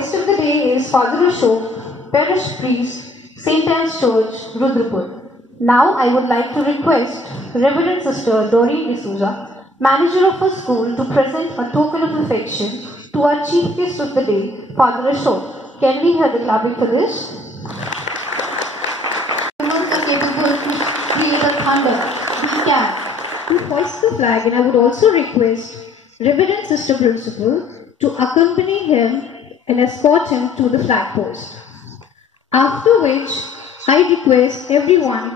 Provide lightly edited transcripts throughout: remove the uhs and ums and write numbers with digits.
guest of the day is Father Ashok, Parish Priest, St. Anne's Church, Rudrapur. Now I would like to request Reverend Sister Doreen D'Souza, manager of her school, to present a token of affection to our chief guest of the day, Father Ashok. Can we hear the clapping for this? Humans are capable to create a thunder. We can. To hoist the flag, and I would also request Reverend Sister Principal to accompany him and escort him to the flag post. After which, I request everyone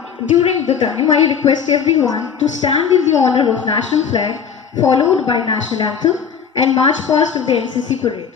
to stand in the honor of national flag, followed by national anthem and march past of the NCC parade.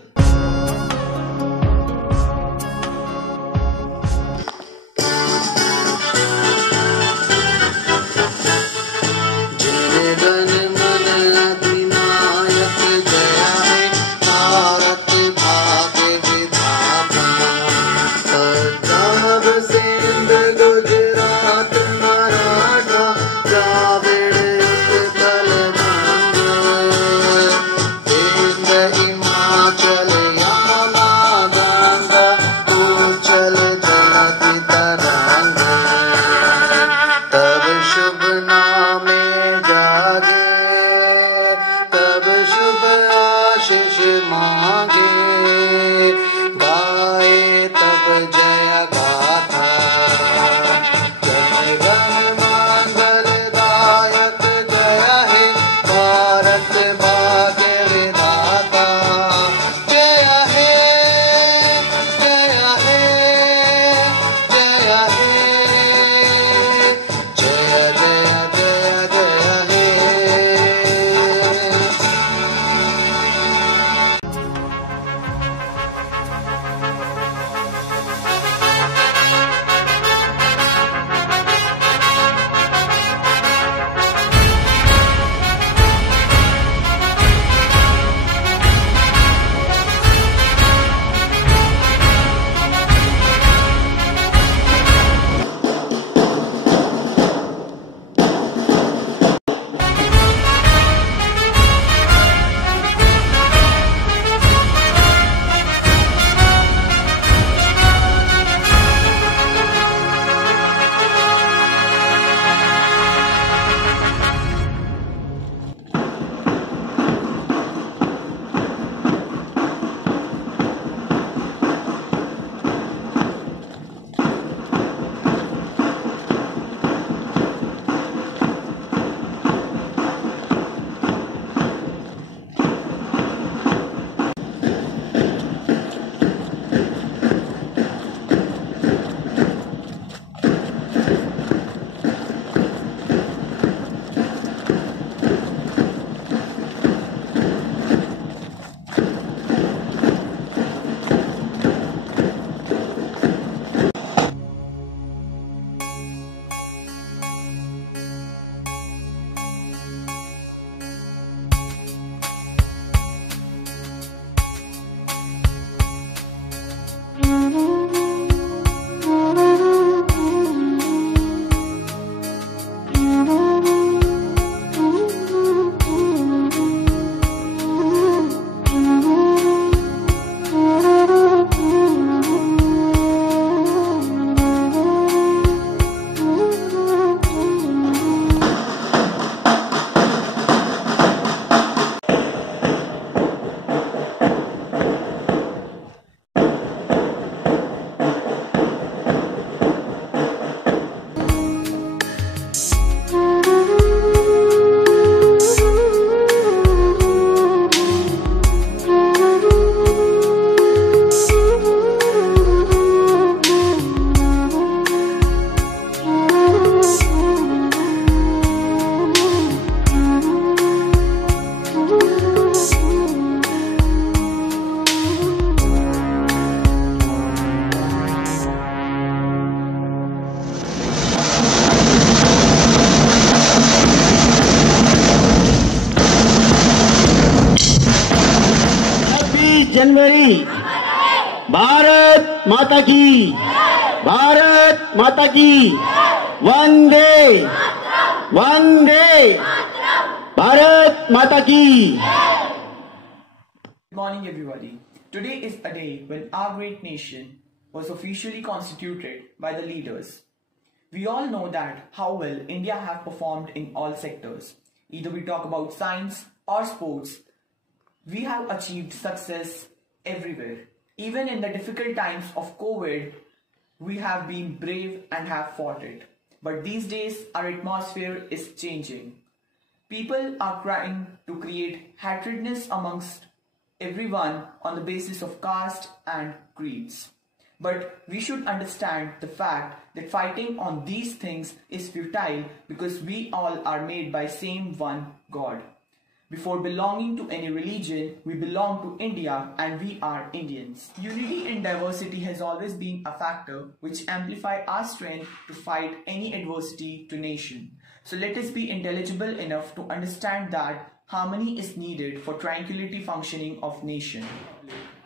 जनवरी भारत माता की, भारत माता की, वंदे वंदे भारत माता की। Good morning everybody. Today is a day when our great nation was officially constituted by the leaders. We all know that how well India have performed in all sectors. Either we talk about science or sports, we have achieved success everywhere. Even in the difficult times of COVID, we have been brave and have fought it. But these days, our atmosphere is changing. People are trying to create hatredness amongst everyone on the basis of caste and creeds. But we should understand the fact that fighting on these things is futile because we all are made by same one God. Before belonging to any religion, we belong to India and we are Indians. Unity in diversity has always been a factor which amplify our strength to fight any adversity to nation. So let us be intelligible enough to understand that harmony is needed for tranquility functioning of nation.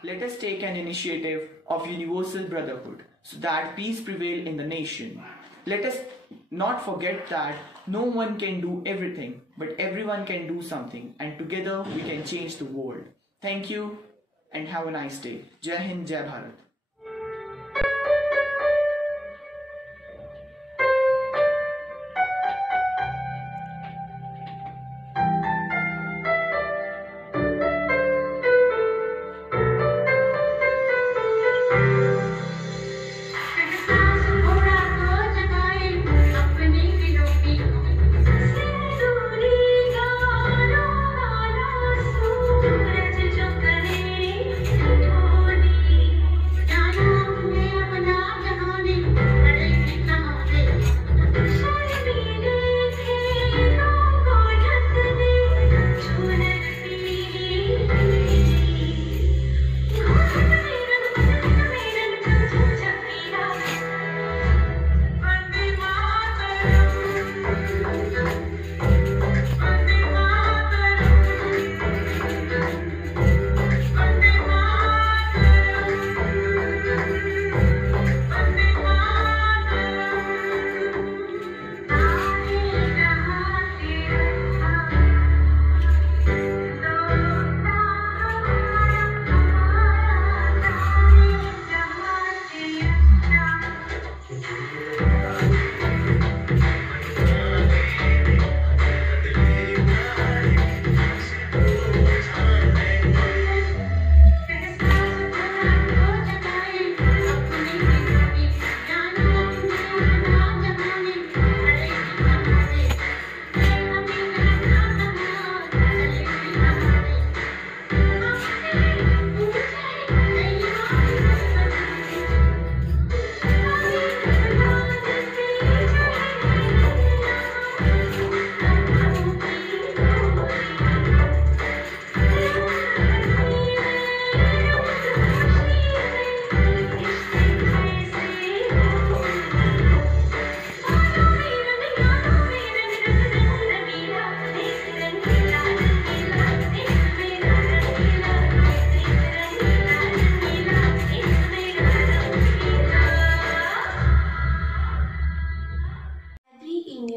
Let us take an initiative of universal brotherhood so that peace prevail in the nation. Let us not forget that no one can do everything, but everyone can do something, and together we can change the world. Thank you and have a nice day. Jai Hind, Jai Bharat.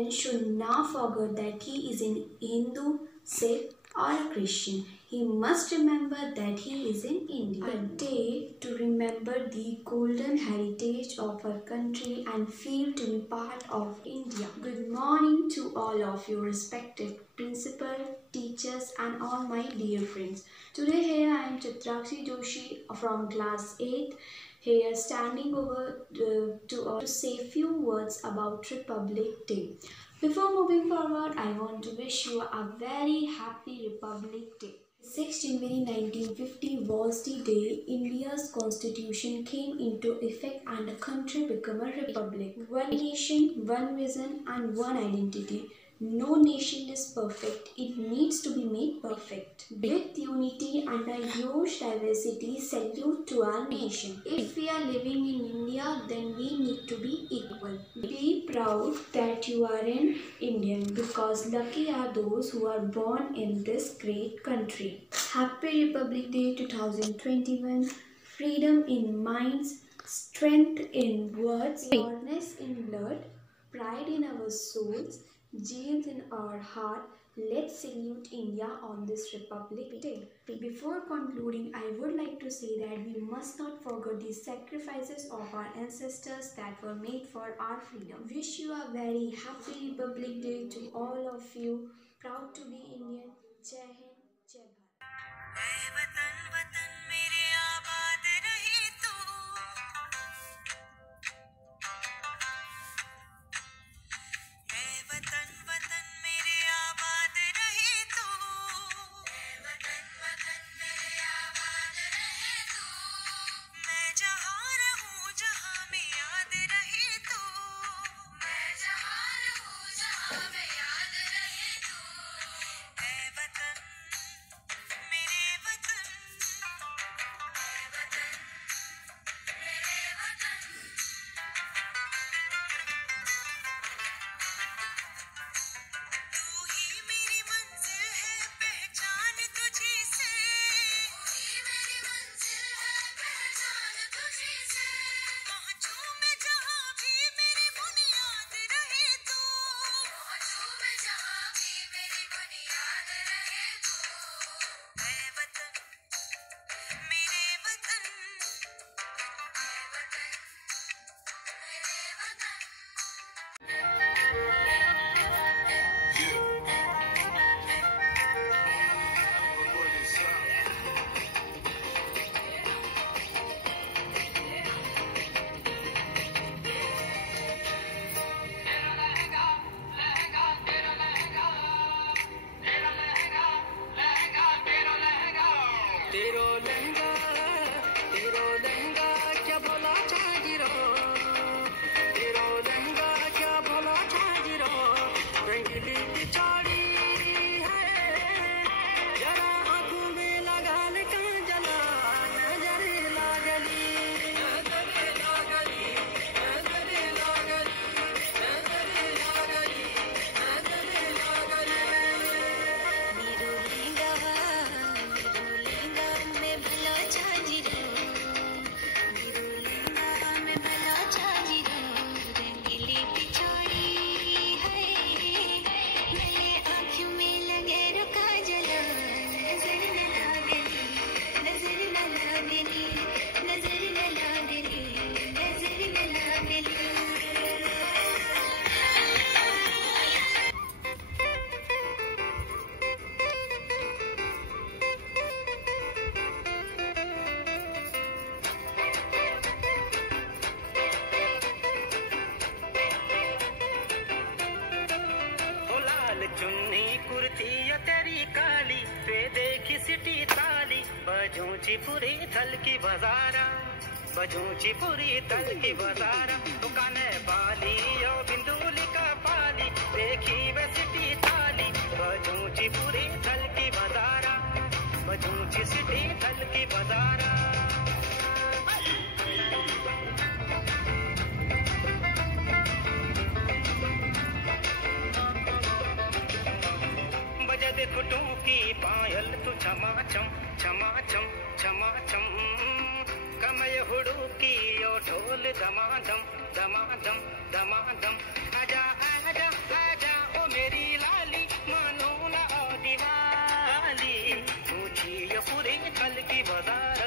Should not forget that he is a Hindu, Sikh or a Christian. He must remember that he is in India. A day to remember the golden heritage of our country and feel to be part of India. Good morning to all of you respected principal, teachers and all my dear friends. Today here I am Chitrakshi Joshi from class 8. Here standing over to say few words about Republic Day. Before moving forward, I want to wish you a very happy Republic Day. 6 January 1950 was the day India's constitution came into effect and the country became a republic. One nation, one vision and one identity. No nation is perfect, it needs to be made perfect. With unity and a huge diversity, salute to our nation. If we are living in India, then we need to be equal. Be proud that you are an Indian because lucky are those who are born in this great country. Happy Republic Day 2021. Freedom in minds, strength in words, pureness in blood, pride in our souls, genes in our heart, Let's salute India on this Republic Day. Before concluding, I would like to say that we must not forget the sacrifices of our ancestors that were made for our freedom. Wish you a very happy Republic Day to all of you. Proud to be Indian. Jai Hind, Jai Bharat. चुन्नी कुर्ती तेरी काली वे देखी city ताली बजूची पूरी थल की बाजारा बजूची पूरी थल की बाजारा दुकाने बाली यो बिंदुली का पाली देखी वे सिटी ताली बजूची पूरी थल की बाजारा बजूची सिटी थल की बाजारा बजद फुटू की पायल तू छमाचम छमाचम छमाचम कमय हुड़ू की यो ढोल दमादम दमादम दमादम आजा आजा आजा ओ मेरी लाली मानो ना ओ दिवाली ऊंची ये पूरी थल की बाजार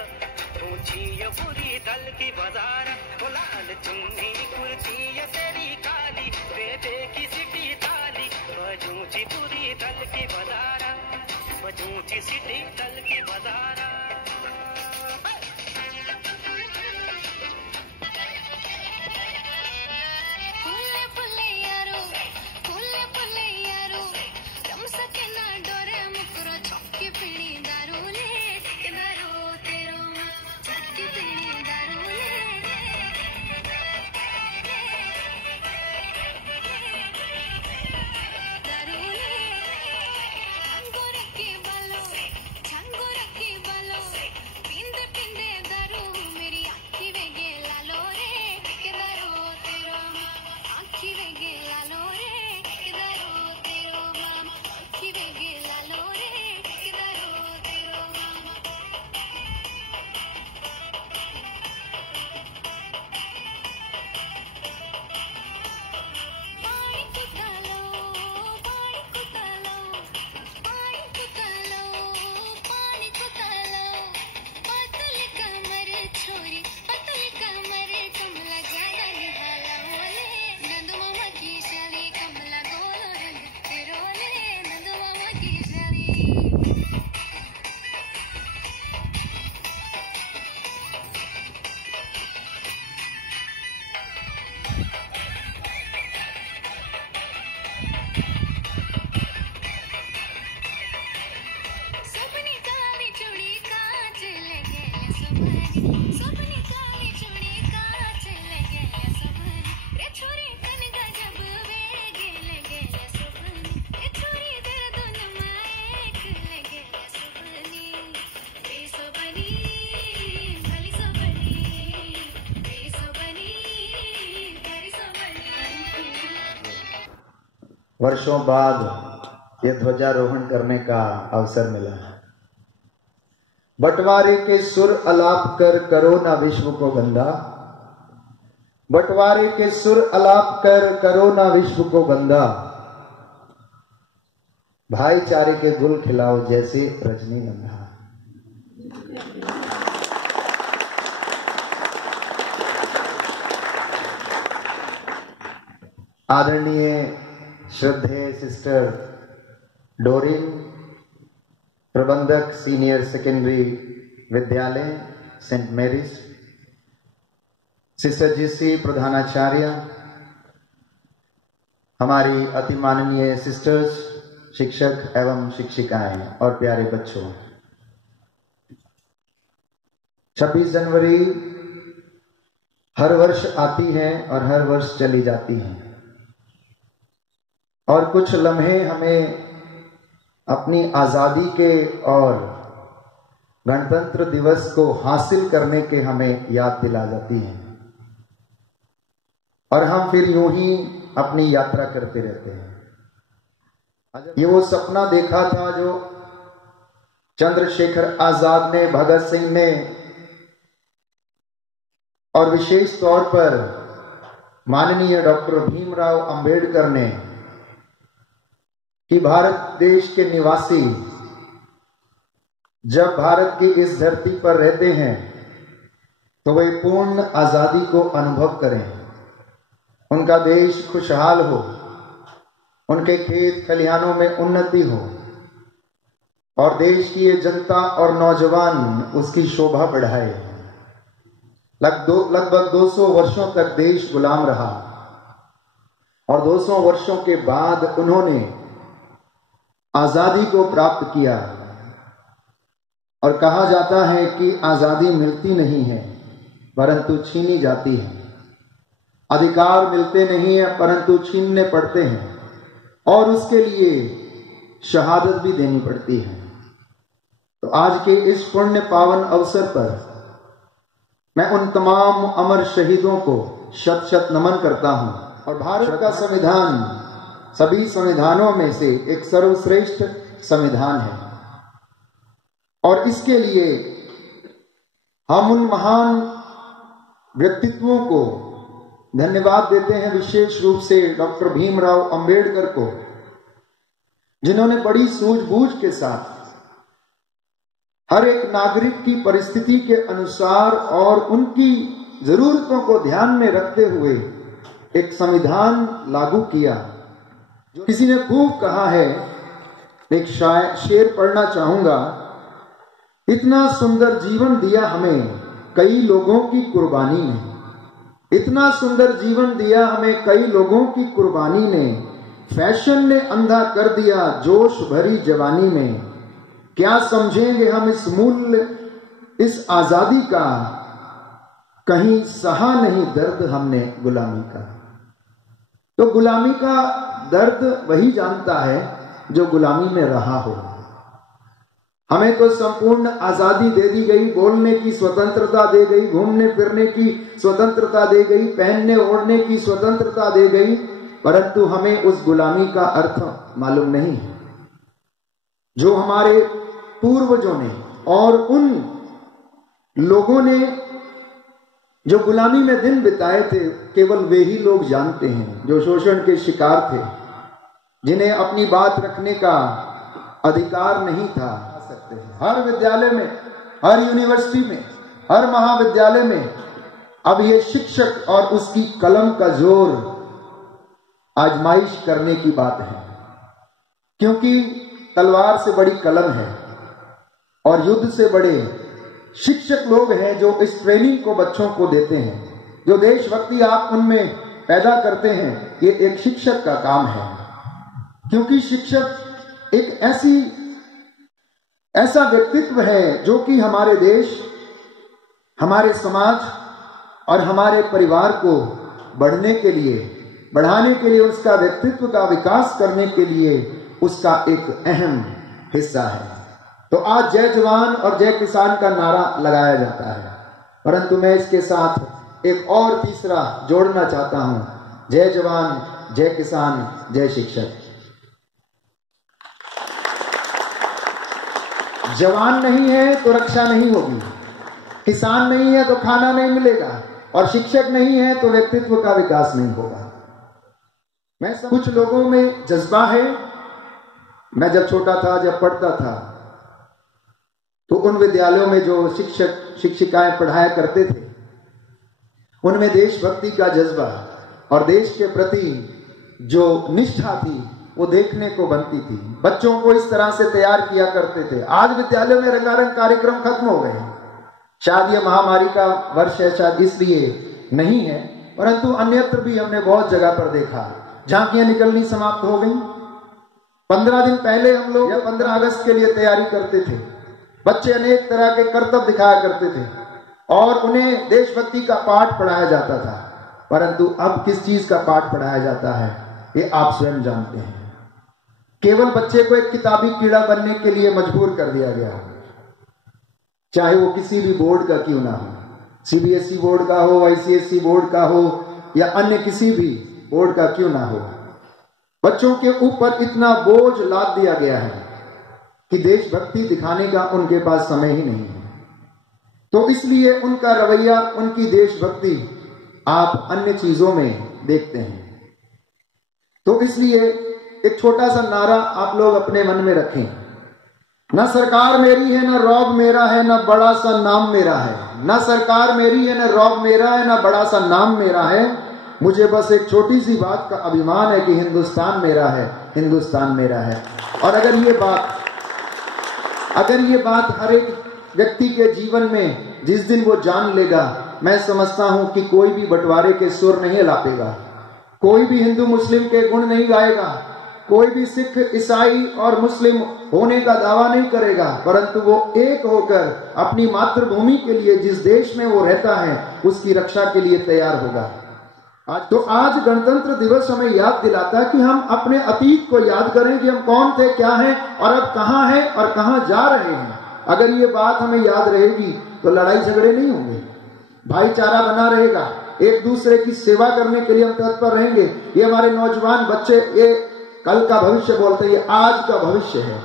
ऊंची ये पूरी थल की बाजार ओ लाल चुन्नी कुर्ती ये तेरी काली बेटे की सिटी ताली बजूची पूरी थल की बाजारा बजूची सिटी थल की बाजारा Keep वर्षों बाद ये ध्वजारोहण करने का अवसर मिला है। बंटवारे के सुर अलाप कर करो ना विश्व को गंदा, बंटवारे के सुर अलाप कर करो ना विश्व को गंदा, भाईचारे के गुल खिलाओ जैसे रजनीगंधा। आदरणीय श्रद्धेय सिस्टर डोरिन, प्रबंधक सीनियर सेकेंडरी विद्यालय सेंट मैरीज, सिस्टर जीसी प्रधानाचार्य, हमारी अति माननीय सिस्टर्स, शिक्षक एवं शिक्षिकाएं और प्यारे बच्चों, 26 जनवरी हर वर्ष आती है और हर वर्ष चली जाती है, और कुछ लम्हे हमें अपनी आजादी के और गणतंत्र दिवस को हासिल करने के हमें याद दिला जाती हैं, और हम फिर यूं ही अपनी यात्रा करते रहते हैं। ये वो सपना देखा था जो चंद्रशेखर आजाद ने, भगत सिंह ने और विशेष तौर पर माननीय डॉक्टर भीमराव अंबेडकर ने, कि भारत देश के निवासी जब भारत की इस धरती पर रहते हैं तो वे पूर्ण आजादी को अनुभव करें, उनका देश खुशहाल हो, उनके खेत खलिहानों में उन्नति हो, और देश की ये जनता और नौजवान उसकी शोभा बढ़ाए। लगभग 200 वर्षों तक देश गुलाम रहा, और 200 वर्षों के बाद उन्होंने आजादी को प्राप्त किया। और कहा जाता है कि आजादी मिलती नहीं है परंतु छीनी जाती है, अधिकार मिलते नहीं है परंतु छीनने पड़ते हैं, और उसके लिए शहादत भी देनी पड़ती है। तो आज के इस पुण्य पावन अवसर पर मैं उन तमाम अमर शहीदों को शत शत नमन करता हूं। और भारत का संविधान सभी संविधानों में से एक सर्वश्रेष्ठ संविधान है, और इसके लिए हम उन महान व्यक्तित्वों को धन्यवाद देते हैं, विशेष रूप से डॉक्टर भीमराव अंबेडकर को, जिन्होंने बड़ी सूझबूझ के साथ हर एक नागरिक की परिस्थिति के अनुसार और उनकी जरूरतों को ध्यान में रखते हुए एक संविधान लागू किया। किसी ने खूब कहा है, एक शेर पढ़ना चाहूंगा, इतना सुंदर जीवन दिया हमें कई लोगों की कुर्बानी ने, इतना सुंदर जीवन दिया हमें कई लोगों की कुर्बानी ने, फैशन ने अंधा कर दिया जोश भरी जवानी में, क्या समझेंगे हम इस मूल्य इस आजादी का, कहीं सहा नहीं दर्द हमने गुलामी का। तो गुलामी का दर्द वही जानता है जो गुलामी में रहा हो। हमें तो संपूर्ण आजादी दे दी गई, बोलने की स्वतंत्रता दे गई, घूमने फिरने की स्वतंत्रता दे गई, पहनने ओढ़ने की स्वतंत्रता दे गई, परंतु हमें उस गुलामी का अर्थ मालूम नहीं है जो हमारे पूर्वजों ने और उन लोगों ने जो गुलामी में दिन बिताए थे, केवल वे ही लोग जानते हैं जो शोषण के शिकार थे, जिन्हें अपनी बात रखने का अधिकार नहीं था। हर विद्यालय में, हर यूनिवर्सिटी में, हर महाविद्यालय में अब ये शिक्षक और उसकी कलम का जोर आजमाइश करने की बात है, क्योंकि तलवार से बड़ी कलम है और युद्ध से बड़े शिक्षक लोग हैं जो इस ट्रेनिंग को बच्चों को देते हैं। जो देशभक्ति आप उनमें पैदा करते हैं, ये एक शिक्षक का काम है, क्योंकि शिक्षक एक ऐसा व्यक्तित्व है जो कि हमारे देश, हमारे समाज और हमारे परिवार को बढ़ाने के लिए, उसका व्यक्तित्व का विकास करने के लिए उसका एक अहम हिस्सा है। तो आज जय जवान और जय किसान का नारा लगाया जाता है, परंतु मैं इसके साथ एक और तीसरा जोड़ना चाहता हूं, जय जवान जय किसान जय शिक्षक। जवान नहीं है तो रक्षा नहीं होगी, किसान नहीं है तो खाना नहीं मिलेगा, और शिक्षक नहीं है तो व्यक्तित्व का विकास नहीं होगा। कुछ लोगों में जज्बा है। मैं जब छोटा था, जब पढ़ता था, तो उन विद्यालयों में जो शिक्षक शिक्षिकाएं पढ़ाया करते थे, उनमें देशभक्ति का जज्बा और देश के प्रति जो निष्ठा थी वो देखने को बनती थी। बच्चों को इस तरह से तैयार किया करते थे। आज विद्यालयों में रंगारंग कार्यक्रम खत्म हो गए। शायद ये महामारी का वर्ष है, शायद इसलिए नहीं है, परंतु अन्यत्र भी हमने बहुत जगह पर देखा झांकियां निकलनी समाप्त हो गई। 15 दिन पहले हम लोग 15 अगस्त के लिए तैयारी करते थे। बच्चे अनेक तरह के करतब दिखाया करते थे और उन्हें देशभक्ति का पाठ पढ़ाया जाता था, परंतु अब किस चीज का पाठ पढ़ाया जाता है ये आप स्वयं जानते हैं। केवल बच्चे को एक किताबी कीड़ा बनने के लिए मजबूर कर दिया गया, चाहे वो किसी भी बोर्ड का क्यों ना हो, सीबीएसई बोर्ड का हो, आईसीएसई बोर्ड का हो या अन्य किसी भी बोर्ड का क्यों ना हो। बच्चों के ऊपर इतना बोझ लाद दिया गया है कि देशभक्ति दिखाने का उनके पास समय ही नहीं है। तो इसलिए उनका रवैया, उनकी देशभक्ति आप अन्य चीजों में देखते हैं। तो इसलिए एक छोटा सा नारा आप लोग अपने मन में रखें, ना सरकार मेरी है, ना रौब मेरा है, ना बड़ा सा नाम मेरा है। ना सरकार मेरी है, ना रौब मेरा है, ना बड़ा सा नाम मेरा है। मुझे बस एक छोटी सी बात का अभिमान है कि हिंदुस्तान मेरा है, हिंदुस्तान मेरा है। और अगर ये बात हर एक व्यक्ति के जीवन में जिस दिन वो जान लेगा, मैं समझता हूं कि कोई भी बंटवारे के सुर नहीं लापेगा, कोई भी हिंदू मुस्लिम के गुण नहीं गाएगा, कोई भी सिख ईसाई और मुस्लिम होने का दावा नहीं करेगा, परंतु वो एक होकर अपनी मातृभूमि के लिए, जिस देश में वो रहता है, उसकी रक्षा के लिए तैयार होगा। आज गणतंत्र दिवस हमें याद दिलाता है कि हम अपने अतीत को याद करें कि हम कौन थे, क्या हैं और अब कहां हैं और कहां जा रहे हैं। अगर ये बात हमें याद रहेगी तो लड़ाई झगड़े नहीं होंगे, भाईचारा बना रहेगा, एक दूसरे की सेवा करने के लिए हम तत्पर रहेंगे। ये हमारे नौजवान बच्चे, ये कल का भविष्य बोलते हैं, ये आज का भविष्य है।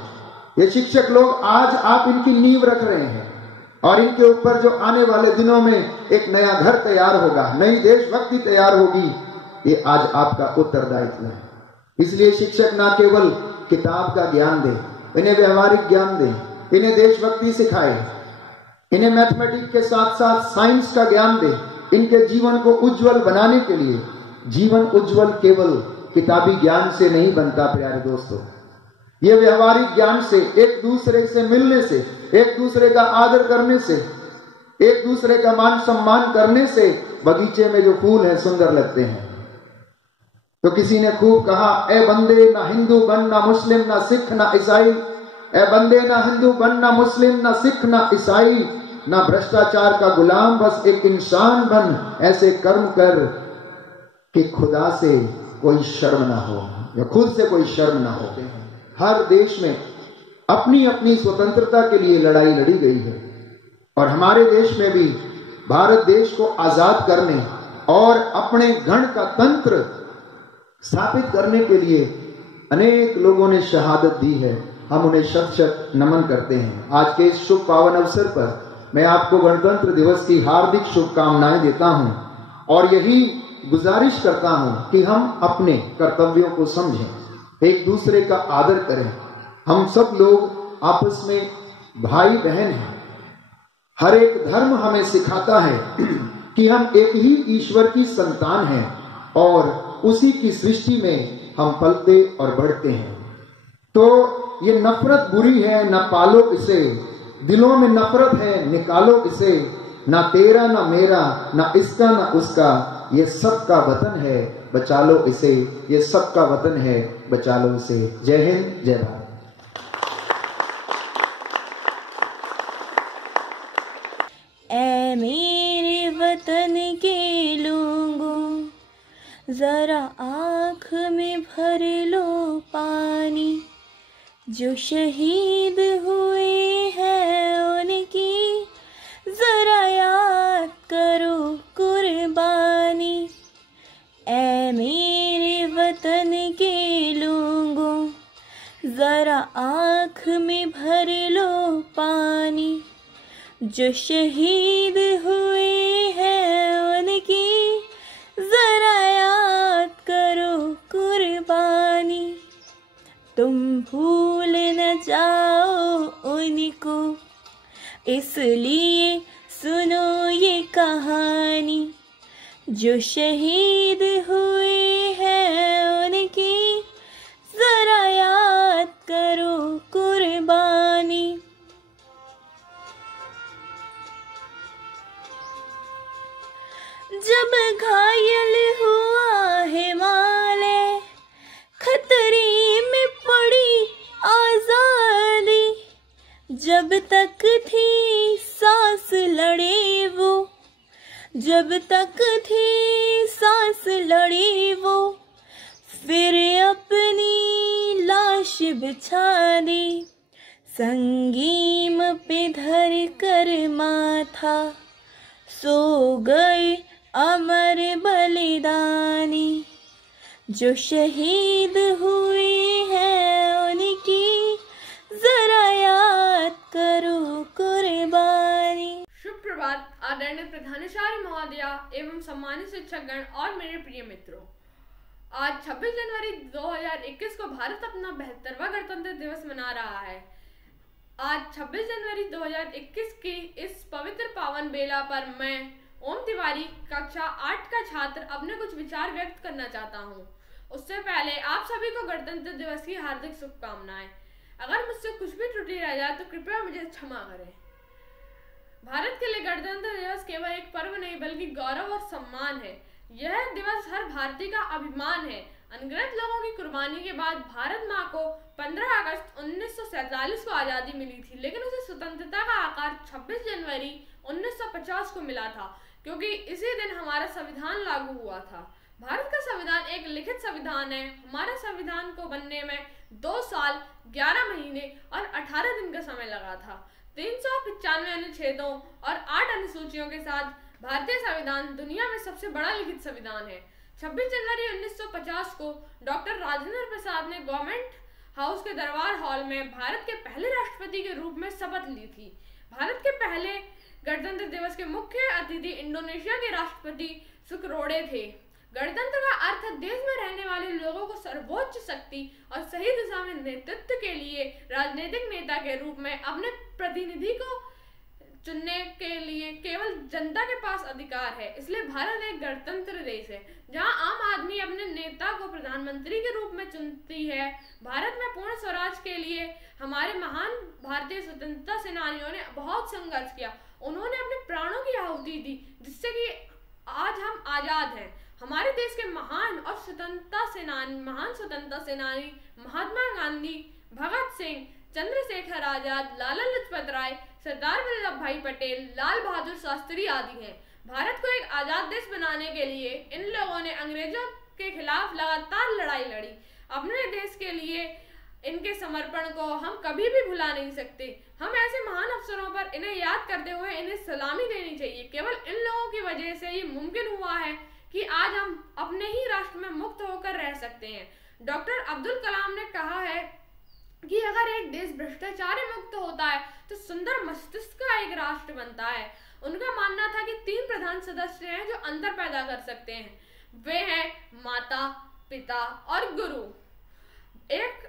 ये शिक्षक लोग, आज आप इनकी नींव रख रहे हैं और इनके ऊपर जो आने वाले दिनों में एक नया घर तैयार होगा, नई देशभक्ति तैयार होगी, ये आज आपका उत्तरदायित्व है। इसलिए शिक्षक ना केवल किताब का ज्ञान दे, इन्हें व्यवहारिक ज्ञान दे, इन्हें देशभक्ति सिखाए, इन्हें मैथमेटिक्स के साथ साथ साइंस का ज्ञान दे। इनके जीवन को उज्जवल बनाने के लिए, जीवन उज्जवल केवल किताबी ज्ञान से नहीं बनता प्यारे दोस्तों, ये व्यवहारिक ज्ञान से, एक दूसरे से मिलने से, एक दूसरे का आदर करने से, एक दूसरे का मान सम्मान करने से बगीचे में जो फूल हैं सुंदर लगते हैं। तो किसी ने खूब कहा, ए बंदे ना हिंदू बन, ना मुस्लिम, ना सिख, ना ईसाई। ए बंदे ना हिंदू बन, ना मुस्लिम, ना सिख, ना ईसाई, ना भ्रष्टाचार का गुलाम, बस एक इंसान बन। ऐसे कर्म कर कि खुदा से कोई शर्म ना हो या खुद से कोई शर्म ना हो। हर देश में अपनी अपनी स्वतंत्रता के लिए लड़ाई लड़ी गई है और हमारे देश में भी भारत देश को आजाद करने और अपने गण का तंत्र स्थापित करने के लिए अनेक लोगों ने शहादत दी है। हम उन्हें शत शत नमन करते हैं। आज के इस शुभ पावन अवसर पर मैं आपको गणतंत्र दिवस की हार्दिक शुभकामनाएं देता हूं और यही गुजारिश करता हूं कि हम अपने कर्तव्यों को समझें, एक दूसरे का आदर करें। हम सब लोग आपस में भाई बहन हैं। हर एक धर्म हमें सिखाता है कि हम एक ही ईश्वर की संतान हैं और उसी की सृष्टि में हम पलते और बढ़ते हैं। तो ये नफरत बुरी है, ना पालो इसे। दिलों में नफरत है, निकालो इसे। ना तेरा ना मेरा, ना इसका ना उसका, ये सबका वतन है, बचा लो इसे। ये सबका वतन है, बचा लो इसे। जय हिंद, जय भारत। ऐ मेरे वतन के लोगों, जरा आँख में भर लो पानी। जो शहीद हुए हैं उनकी जरा याद करो कुर्बानी। ऐ मेरे वतन के लोगों, जरा आँख में भर लो जो शहीद हुए हैं उनकी जरा याद करो कुर्बानी। तुम भूल न जाओ उनको, इसलिए सुनो ये कहानी। जो शहीद हुए हैं उनकी जरा याद करो कुर्बानी। जब घायल हुआ हिमालय, खतरे में पड़ी आजादी। जब तक थी सांस लड़े वो, जब तक थी सांस लड़े वो, फिर अपनी लाश बिछा दी। संगीम पे धर कर माथा, सो गए अमर बलिदानी। जो शहीद हुए हैं उनकी जरा याद करो कुर्बानी। शुभ प्रभात आदरणीय प्रधानाचार्य महोदया एवं सम्मानित शिक्षकगण और मेरे प्रिय मित्रों। आज 26 जनवरी 2021 को भारत अपना 72वां गणतंत्र दिवस मना रहा है। आज 26 जनवरी 2021 की इस पवित्र पावन बेला पर मैं ओम तिवारी कक्षा 8 का छात्र अपने कुछ विचार व्यक्त करना चाहता हूँ। उससे पहले आप सभी को गणतंत्र दिवस की हार्दिक शुभकामनाएं। अगर मुझसे कुछ भी त्रुटि रह जाए तो कृपया मुझे क्षमा करें। भारत के लिए गणतंत्र दिवस केवल एक पर्व नहीं बल्कि गौरव और सम्मान है। यह दिवस हर भारतीय का अभिमान है। अनगिनत लोगों की कुर्बानी के बाद भारत माँ को 15 अगस्त 1947 को आज़ादी मिली थी, लेकिन उसे स्वतंत्रता का आकार 26 जनवरी 1950 को मिला था, क्योंकि इसी दिन हमारा संविधान लागू हुआ था। भारत का संविधान एक लिखित संविधान है। हमारे संविधान को बनने में 2 साल 11 महीने और 18 दिन का समय लगा था। 395 अनुच्छेदों और 8 अनुसूचियों के साथ भारतीय संविधान दुनिया में सबसे बड़ा लिखित संविधान है। 26 जनवरी 1950 को डॉक्टर राजेंद्र प्रसाद ने गवर्नमेंट हाउस के दरबार हॉल में भारत के पहले राष्ट्रपति के रूप में शपथ ली थी। भारत के पहले गणतंत्र दिवस के मुख्य अतिथि इंडोनेशिया के राष्ट्रपति सुकरोडे थे। गणतंत्र का अर्थ देश में रहने वाले लोगों को सर्वोच्च शक्ति और सही दिशा में नेतृत्व के लिए राजनीतिक नेता के रूप में अपने प्रतिनिधि को चुनने के लिए केवल जनता के पास अधिकार है। इसलिए भारत एक गणतंत्र देश है, जहां आम आदमी अपने नेता को प्रधानमंत्री के रूप में चुनती है। भारत में पूर्ण स्वराज के लिए हमारे महान भारतीय स्वतंत्रता सेनानियों ने बहुत संघर्ष किया। उन्होंने अपने प्राणों की आहुति दी, जिससे कि आज हम आजाद हैं। हमारे देश के महान स्वतंत्रता सेनानी महात्मा गांधी, भगत सिंह, चंद्रशेखर आजाद, लाला लाजपत राय, सरदार वल्लभ भाई पटेल, लाल बहादुर शास्त्री आदि हैं। भारत को एक आजाद देश बनाने के लिए इन लोगों ने अंग्रेजों के खिलाफ लगातार लड़ाई लड़ी। अपने देश के लिए इनके समर्पण को हम कभी भी भुला नहीं सकते। हम ऐसे महान अवसरों पर इन्हें याद करते हुए इन्हें सलामी देनी चाहिए। केवल इन लोगों की वजह से ये मुमकिन हुआ है कि आज हम अपने ही राष्ट्र में मुक्त होकर रह सकते हैं। डॉक्टर अब्दुल कलाम ने कहा है कि अगर एक देश भ्रष्टाचार मुक्त होता है तो सुंदर मस्तिष्क का एक राष्ट्र बनता है। उनका मानना था कि 3 प्रधान सदस्य हैं जो अंतर पैदा कर सकते हैं। वे हैं माता, पिता और गुरु।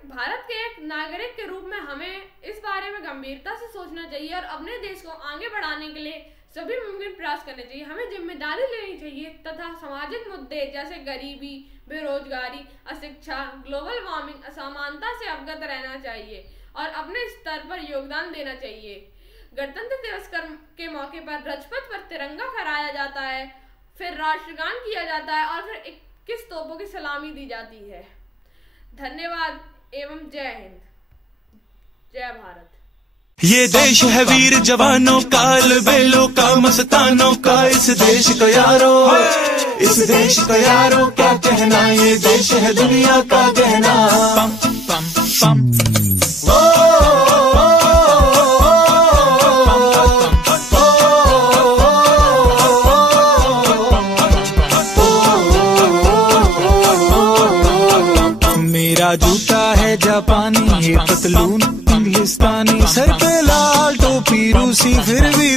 भारत के एक नागरिक के रूप में हमें इस बारे में गंभीरता से सोचना चाहिए और अपने देश को आगे बढ़ाने के लिए सभी मुमकिन प्रयास करने चाहिए। हमें जिम्मेदारी लेनी चाहिए तथा सामाजिक मुद्दे जैसे गरीबी, बेरोजगारी, अशिक्षा, ग्लोबल वार्मिंग, असमानता से अवगत रहना चाहिए और अपने स्तर पर योगदान देना चाहिए। गणतंत्र दिवस के मौके पर राजपथ पर तिरंगा फहराया जाता है, फिर राष्ट्रगान किया जाता है और फिर 21 तोपों की सलामी दी जाती है। धन्यवाद एवं जय हिंद, जय भारत। ये देश है वीर जवानों का, अलबेलों का, मस्तानों का। इस देश का यारो, इस देश का यारो क्या कहना, ये देश है दुनिया का गहना। पम पम पम मेरा जूता है जापानी, ये पतलून इंग्लिस्तानी, सर पे लाल टोपी रूसी, फिर भी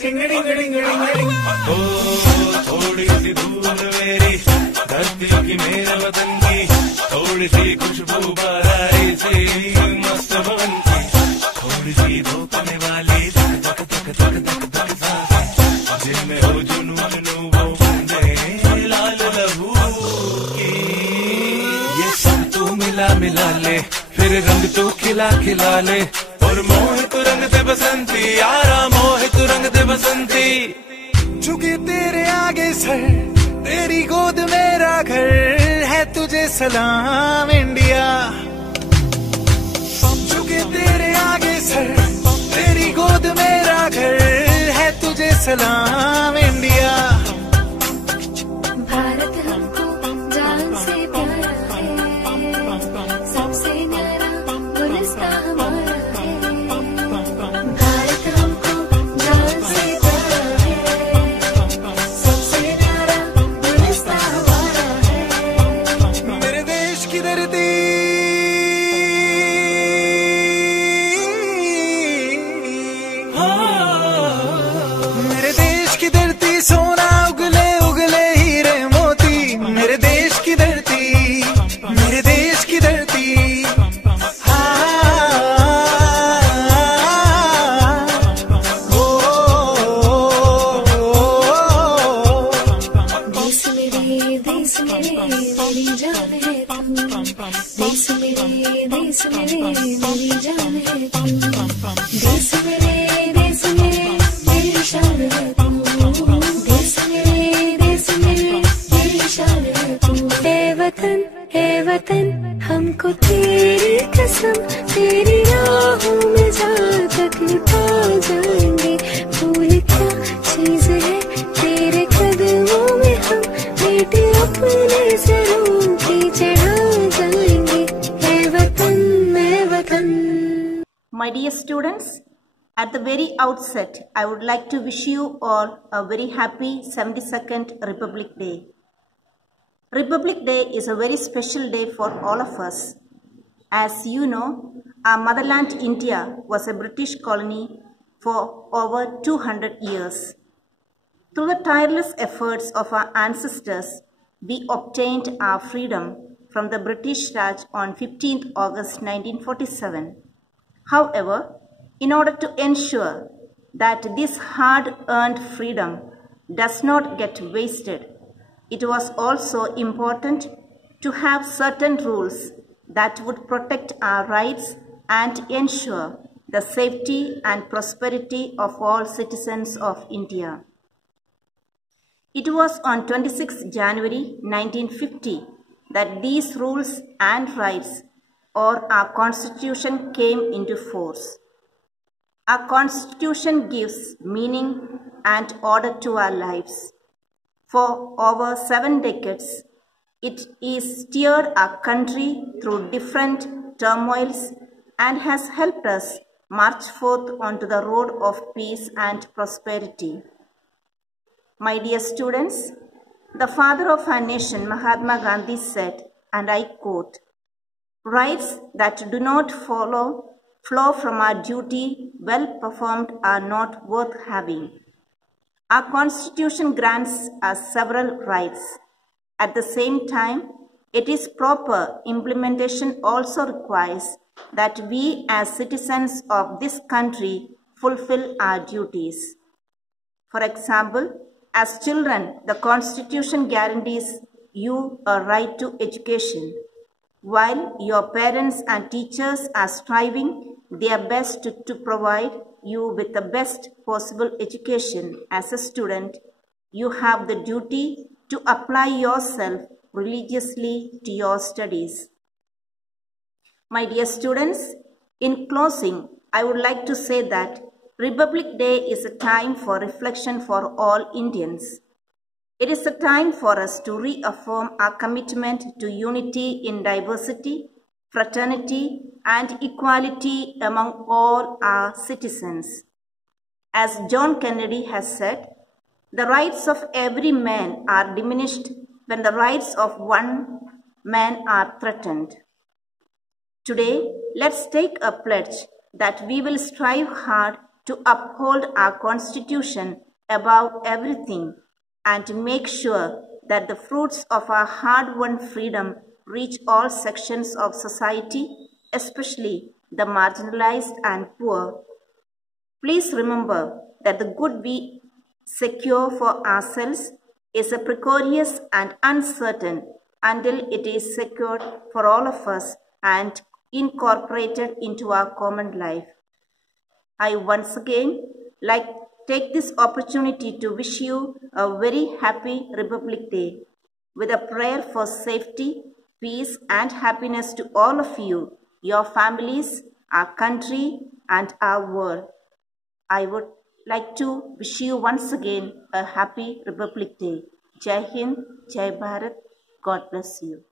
थोड़ी सी दूर मेरी धरती की मेरे वतन की, थोड़ी सी खुशबू बरारी सी मस्त बन की, थोड़ी सी धोखने वाली धक धक धक धक धक धक सांसें, जिनमें हो जुनून वो बूंदे लाल लहू की। ये सब तू मिला मिला ले, फिर रंग तू खिला खिला ले, और मोहित रंग दे बसंती यारा, मोहित रंग दे बसंती। झुके तेरे आगे सर, तेरी गोद मेरा घर है, तुझे सलाम इंडिया। झुके तेरे आगे सर, तेरी गोद मेरा घर है, तुझे सलाम इंडिया। भारत हमको जान से प्यारा है, सबसे न्यारा गुलिस्तां हमारा है। भारत हमको जान से प्यारा है, सबसे न्यारा गुलिस्तां हमारा है। मेरे देश की धरती, मेरे देश की धरती सोना उगले उगले हीरे मोती, मेरे देश की धरती, मेरे देश की धरती। देश मेरे मेरी जान है तू, देश मेरे मेरी जान है तू, देश मेरे मेरी शान है तू, देश मेरे मेरी शान है तू। हे वतन हमको तेरी कसम, तेरी राहों में जहाँ तक लुटा जाएंगे। भूल क्या चीज है तेरे कदमों में, हम बेटे अपने सरों की चढ़ा जाएंगे। हे वतन मैं वतन। My dear students, at the very outset, I would like to wish you all a very happy 72nd Republic Day. Republic Day is a very special day for all of us. As you know, our motherland India was a British colony for over 200 years. Through the tireless efforts of our ancestors, we obtained our freedom from the British Raj on 15th August 1947. However, in order to ensure that this hard-earned freedom does not get wasted, it was also important to have certain rules that would protect our rights and ensure the safety and prosperity of all citizens of India. It was on 26 January 1950 that these rules and rights or our Constitution came into force. Our Constitution gives meaning and order to our lives. For over 7 decades, it is steered our country through different turmoils and has helped us march forth onto the road of peace and prosperity. My dear students, the father of our nation, Mahatma Gandhi, said, and I quote, "Rights that do not flow from our duty well performed are not worth having." Our Constitution grants us several rights. At the same time, its proper implementation also requires that we as citizens of this country fulfill our duties. For example, as children, the Constitution guarantees you a right to education. While your parents and teachers are striving their best to provide you with the best possible education as a student, you have the duty to apply yourself religiously to your studies. My dear students, in closing, I would like to say that Republic Day is a time for reflection for all Indians. It is a time for us to reaffirm our commitment to unity in diversity, fraternity, and equality among all our citizens. As John Kennedy has said, the rights of every man are diminished when the rights of one man are threatened. Today, let's take a pledge that we will strive hard to uphold our Constitution above everything and to make sure that the fruits of our hard-won freedom reach all sections of society, especially the marginalized and poor. Please remember that the good we secure for ourselves is a precarious and uncertain until it is secured for all of us and incorporated into our common life. I once again take this opportunity to wish you a very happy Republic Day with a prayer for safety, peace and happiness to all of you, your families, our country and our world. I would like to wish you once again a happy Republic Day. Jai Hind, Jai Bharat. God bless you.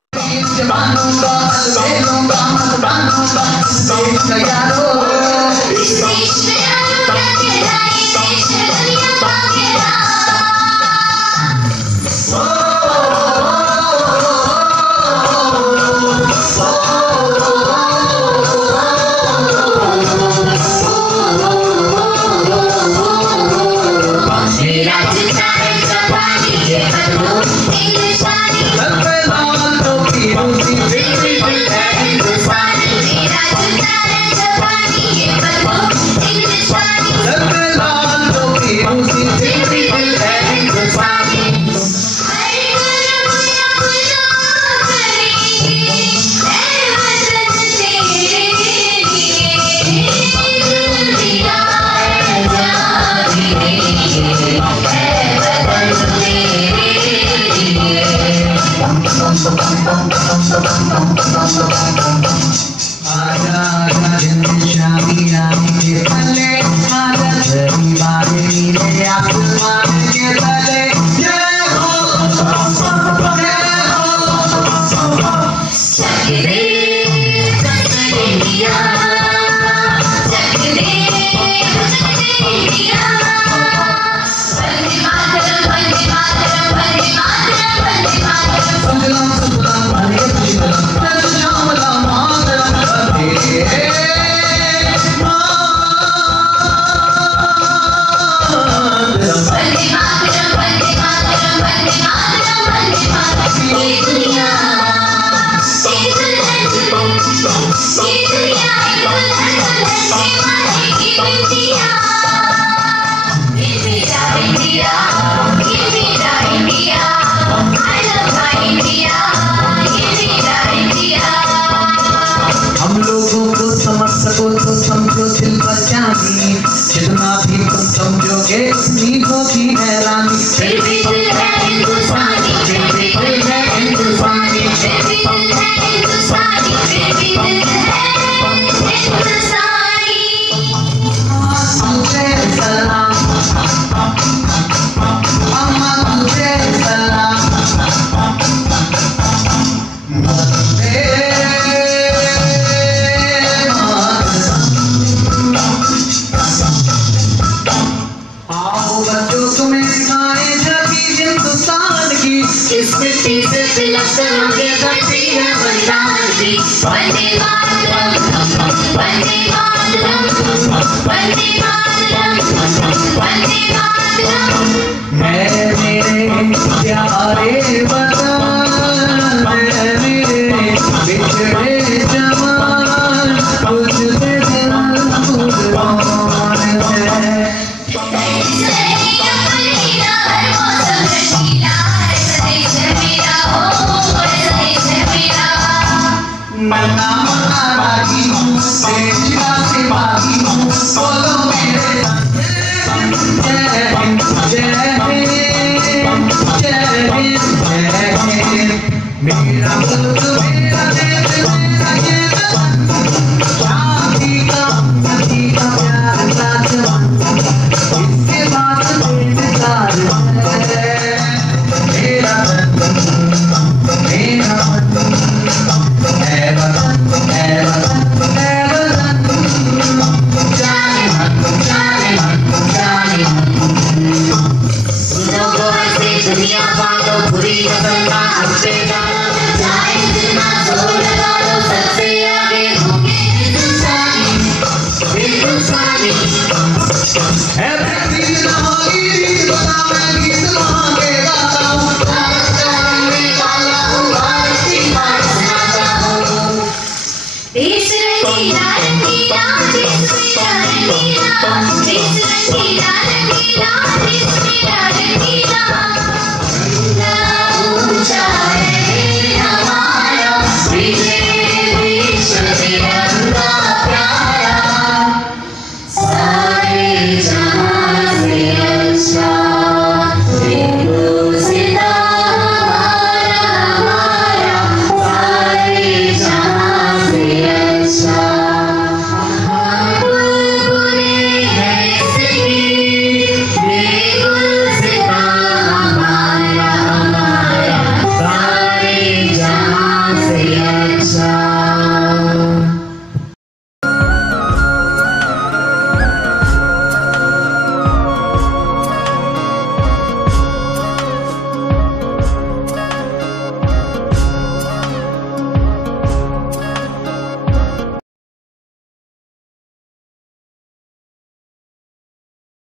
Happy